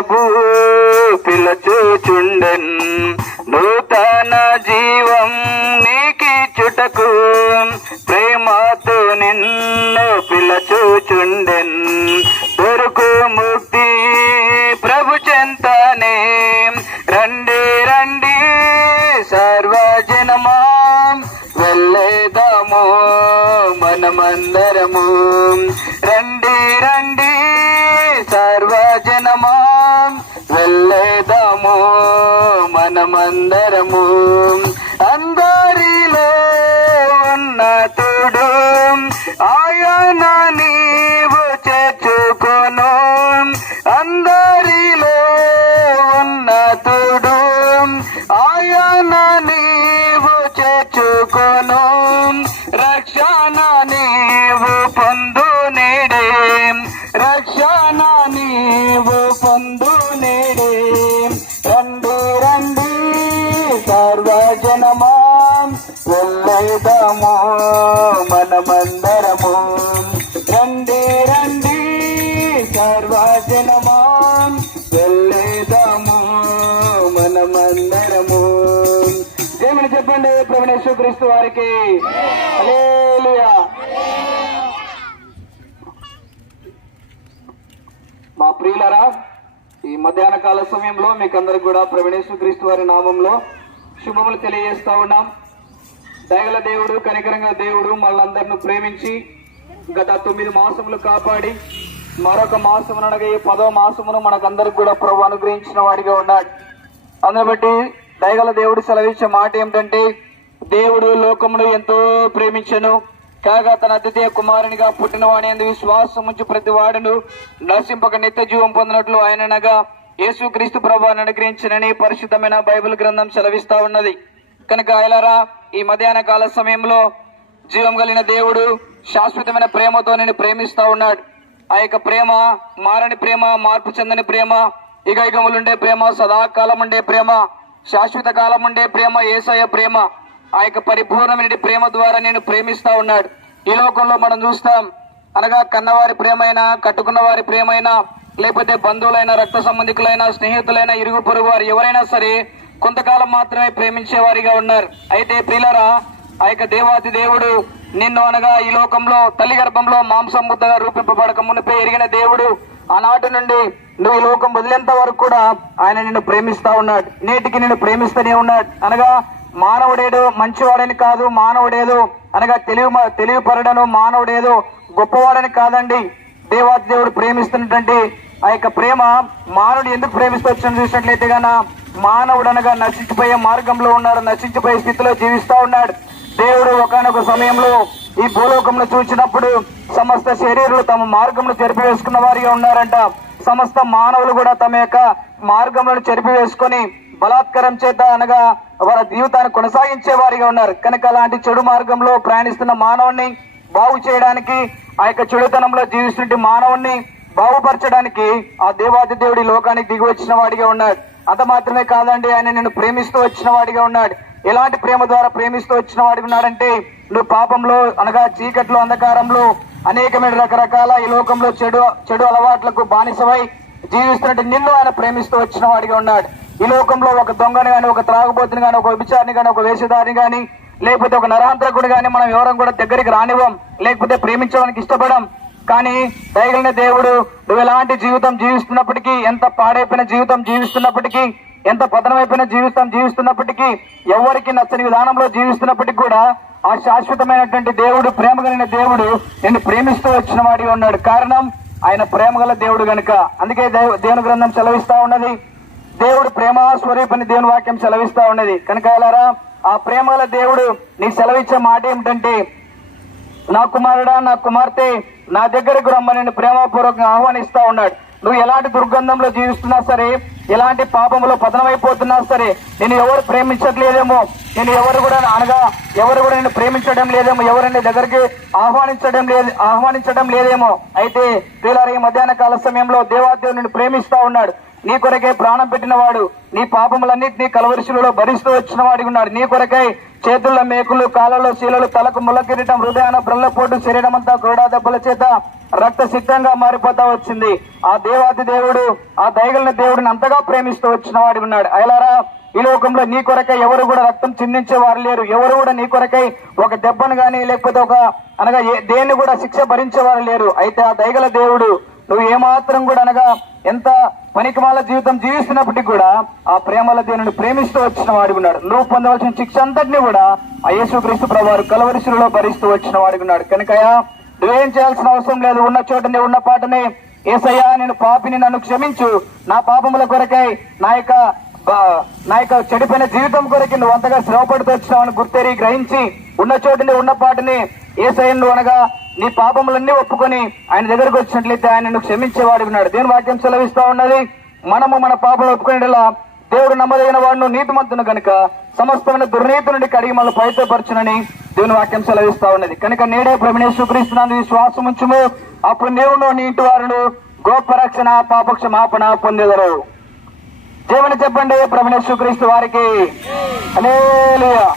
ప్రభు పిలచూచుండెన్. నూతన జీవం నీకిచ్చుటకు ప్రేమతో నిన్ను పిలచూచుండెన్. దొరుకు ముక్తి ప్రభు చెంతనే. రండి రండి సర్వజనమా. వెళ్ళేదాము మనమందరము. అందరిలో ఉన్నతుడు. ఆయన నీవు చేర్చుకొను. అందరిలో ఉన్నతుడు. ఆయన నీవు చేర్చుకొను. రక్షణ నీవు పొందు నేడే. రక్షణ నీవు పొందు మనమందరము రండి రండి సర్వజనమా. వెళ్ళేదాము మనమందరము ఏమని చెప్పండి ప్రవణేశ్వర క్రీస్తు వారికి. మా ప్రియులరా ఈ మధ్యాహ్న కాల సమయంలో మీకందరికి కూడా ప్రవణేశ్వర క్రీస్తు వారి నామంలో శుభములు తెలియజేస్తా ఉన్నాం. దయగల దేవుడు కనికరంగా దేవుడు మనందరిని ప్రేమించి గత తొమ్మిది మాసములు కాపాడి మరొక మాసమును అనగా ఈ పదో మాసమును మనకందరికి కూడా ప్రభు అనుగ్రహించిన వాడిగా ఉన్నాడు అందుని బట్టి దయగల దేవుడు సెలవిచ్చే మాట ఏమిటంటే దేవుడు లోకమును ఎంతో ప్రేమించను కాగా తన అతిథేయ కుమారునిగా పుట్టినవాడి అందు విశ్వాసం ఉంచి ప్రతి వాడును నరసింపక నిత్య జీవం పొందినట్లు ఆయననగా యేసు క్రీస్తు ప్రభావాన్ని అనుగ్రహించనని పరిశుద్ధమైన బైబిల్ గ్రంథం సెలవిస్తా ఉన్నది. కనుక ఆయలారా ఈ మధ్యాహ్న కాల సమయంలో జీవం కలిగిన దేవుడు శాశ్వతమైన ప్రేమతో నేను ప్రేమిస్తా ఉన్నాడు. ఆ యొక్క ప్రేమ మారని ప్రేమ మార్పు చెందని ప్రేమ ఇగైగములుండే ప్రేమ సదాకాలం ఉండే ప్రేమ శాశ్వత కాలం ఉండే ప్రేమ ఏసయ ప్రేమ ఆ యొక్క పరిపూర్ణమైన ప్రేమ ద్వారా నేను ప్రేమిస్తా ఉన్నాడు. ఈ లోకంలో మనం చూస్తాం అనగా కన్నవారి ప్రేమైనా కట్టుకున్న వారి ప్రేమైనా లేకపోతే బంధువులైన రక్త సంబంధికులైన స్నేహితులైన ఇరుగు పొరుగు వారు ఎవరైనా సరే కొంతకాలం మాత్రమే ప్రేమించే వారిగా ఉన్నారు. అయితే ప్రిలరా ఆ యొక్క దేవాది దేవుడు నిన్ను అనగా ఈ లోకంలో తల్లి గర్భంలో మాంసం ముద్దగా రూపింపబడక మునిపే ఎరిగిన దేవుడు ఆనాటి నుండి నువ్వు ఈ లోకం వదిలేంత వరకు కూడా ఆయన నిన్ను ప్రేమిస్తా ఉన్నాడు. నేటికి నిన్ను ప్రేమిస్తూనే ఉన్నాడు. అనగా మానవుడేదో మంచివాడని కాదు మానవుడేదో అనగా తెలివి తెలివిపరడను మానవుడేదో గొప్పవాడని కాదండి. దేవాది దేవుడు ప్రేమిస్తున్నటువంటి ఆ యొక్క ప్రేమ మానవుడు ఎందుకు ప్రేమిస్తూ వచ్చిన చూసినట్లయితే గాన మానవుడనగా నశించిపోయే మార్గంలో ఉన్నాడు నశించిపోయే స్థితిలో జీవిస్తూ ఉన్నాడు. దేవుడు ఒకనొక సమయంలో ఈ భూలోకంలో చూసినప్పుడు సమస్త శరీరులు తమ మార్గంలో చెరిపివేసుకున్న వారిగా ఉన్నారంట. సమస్త మానవులు కూడా తమ యొక్క మార్గంలో చెరిపివేసుకొని బలాత్కారం చేత అనగా వారి జీవితాన్ని కొనసాగించే వారిగా ఉన్నారు. కనుక అలాంటి చెడు మార్గంలో ప్రయాణిస్తున్న మానవుణ్ణి బాగు చేయడానికి ఆ యొక్క చెడుతనంలో జీవిస్తుంటే మానవుణ్ణి బాగుపరచడానికి ఆ దేవాది దేవుడి లోకానికి దిగి వచ్చిన వాడిగా ఉన్నాడు. అంత మాత్రమే కాదండి ఆయన నేను ప్రేమిస్తూ వచ్చిన వాడిగా ఉన్నాడు. ఎలాంటి ప్రేమ ద్వారా ప్రేమిస్తూ వచ్చిన వాడిగా ఉన్నాడంటే నువ్వు పాపంలో అనగా చీకట్లో అంధకారంలో అనేకమైన రకరకాల ఈ లోకంలో చెడు చెడు అలవాట్లకు బానిసవై జీవిస్తున్నట్టు నిన్ను ఆయన ప్రేమిస్తూ వచ్చిన వాడిగా ఉన్నాడు. ఈ లోకంలో ఒక దొంగని కానీ ఒక త్రాగుబోతుని కానీ ఒక వ్యభిచారిని కానీ ఒక వేషధారిని కానీ లేకపోతే ఒక నరాంతకుడు కానీ మనం ఎవరం కూడా దగ్గరికి రానివ్వం లేకపోతే ప్రేమించడానికి ఇష్టపడం కానీ దయగలిగిన దేవుడు నువ్వు ఎలాంటి జీవితం జీవిస్తున్నప్పటికీ ఎంత పాడైపోయిన జీవితం జీవిస్తున్నప్పటికీ ఎంత పతనమైపోయిన జీవితం జీవిస్తున్నప్పటికీ ఎవరికి నచ్చని విధానంలో జీవిస్తున్నప్పటికీ కూడా ఆ శాశ్వతమైనటువంటి దేవుడు ప్రేమ కలిగిన దేవుడు నిన్ను ప్రేమిస్తూ వచ్చిన వాడి ఉన్నాడు. కారణం ఆయన ప్రేమ గల దేవుడు గనుక. అందుకే దేవు- దేవుని గ్రంథం సెలవిస్తా ఉన్నది. దేవుడు ప్రేమ స్వరూపని దేవుని వాక్యం సెలవిస్తా ఉన్నది. కనుక ఎలారా ఆ ప్రేమ గల దేవుడు నీ సెలవిచ్చే మాట ఏమిటంటే నా కుమారుడా నా కుమార్తె నా దగ్గరకు రమ్మని ప్రేమపూర్వకంగా ఆహ్వానిస్తా ఉన్నాడు. నువ్వు ఎలాంటి దుర్గంధంలో జీవిస్తున్నా సరే ఎలాంటి పాపంలో పతనమైపోతున్నా సరే నేను ఎవరు ప్రేమించట్లేదేమో నేను ఎవరు కూడా అనగా ఎవరు కూడా నేను ప్రేమించడం లేదేమో ఎవరిని దగ్గరికి ఆహ్వానించడం లేదు ఆహ్వానించడం లేదేమో. అయితే ప్రియులారా ఈ మధ్యాహ్న కాల సమయంలో దేవాదేవుని ప్రేమిస్తా ఉన్నాడు. నీ కొరకై ప్రాణం పెట్టిన వాడు నీ పాపములన్నింటినీ కలవరిశులలో భరిస్తూ వచ్చిన వాడిగా ఉన్నాడు. నీ కొరకై చేతుల్లో మేకులు కాళ్ళలో శీలలు తలకు ముళ్ళ హృదయాన బ్రల్లపోటు శరీరం అంతా క్రోడా దెబ్బల చేత రక్త సిద్ధంగా మారిపోతా వచ్చింది. ఆ దేవాది దేవుడు ఆ దయగలిన దేవుడిని అంతగా ప్రేమిస్తూ వచ్చిన వాడి ఉన్నాడు. అయలారా ఈ లోకంలో నీ కొరకై ఎవరు కూడా రక్తం చిందించే వారు లేరు. ఎవరు కూడా నీ కొరకై ఒక దెబ్బను గాని లేకపోతే ఒక అనగా దేన్ని కూడా శిక్ష భరించే వారు లేరు. అయితే ఆ దయగల దేవుడు నువ్వు ఏమాత్రం కూడా అనగా ఎంత పనికిమాల జీవితం జీవిస్తున్నప్పటికీ కూడా ఆ ప్రేమల దేవుని ప్రేమిస్తూ వచ్చిన వాడి ఉన్నాడు. నువ్వు పొందవలసిన శిక్ష అంతటిని కూడా ఆ యేసుక్రీస్తు ప్రభావారు కలవరిశులలో భరిస్తూ వచ్చిన వాడు ఉన్నాడు. కనుకయా నువ్వేం చేయాల్సిన అవసరం లేదు. ఉన్న చోటనే ఉన్న పాటనే. ఏసయ్యా నేను పాపిని నన్ను క్షమించు. నా పాపముల కొరకై నా యొక్క నా యొక్క చెడిపోయిన జీవితం కొరకి నువ్వు అంతగా శ్రమపడుతూ వచ్చినావని గుర్తెరి గ్రహించి ఉన్న చోటుని ఉన్న పాటని ఏసైన్లు అనగా నీ పాపములన్నీ ఒప్పుకొని ఆయన దగ్గరకు వచ్చినట్లయితే ఆయన నువ్వు క్షమించేవాడు ఉన్నాడు. దేని వాక్యం సెలవిస్తా ఉన్నది మనము మన పాపలు ఒప్పుకునేలా దేవుడు నమ్మదగిన వాడును నీతిమంతును కనుక సమస్తమైన దుర్నీతి నుండి కడిగి మనల్ని పవిత్రపరచునని దేవుని వాక్యం సెలవిస్తా ఉన్నది. కనుక నేడే ప్రమిణేశ్వర క్రీస్తునందు విశ్వాసం ఉంచుము అప్పుడు నీవును నీ ఇంటి వారును గోప రక్షణ పాపక్ష మాపన పొందేదరు. దేవుని చెప్పండి ప్రమిణేశ్వర క్రీస్తు వారికి. హల్లెలూయా.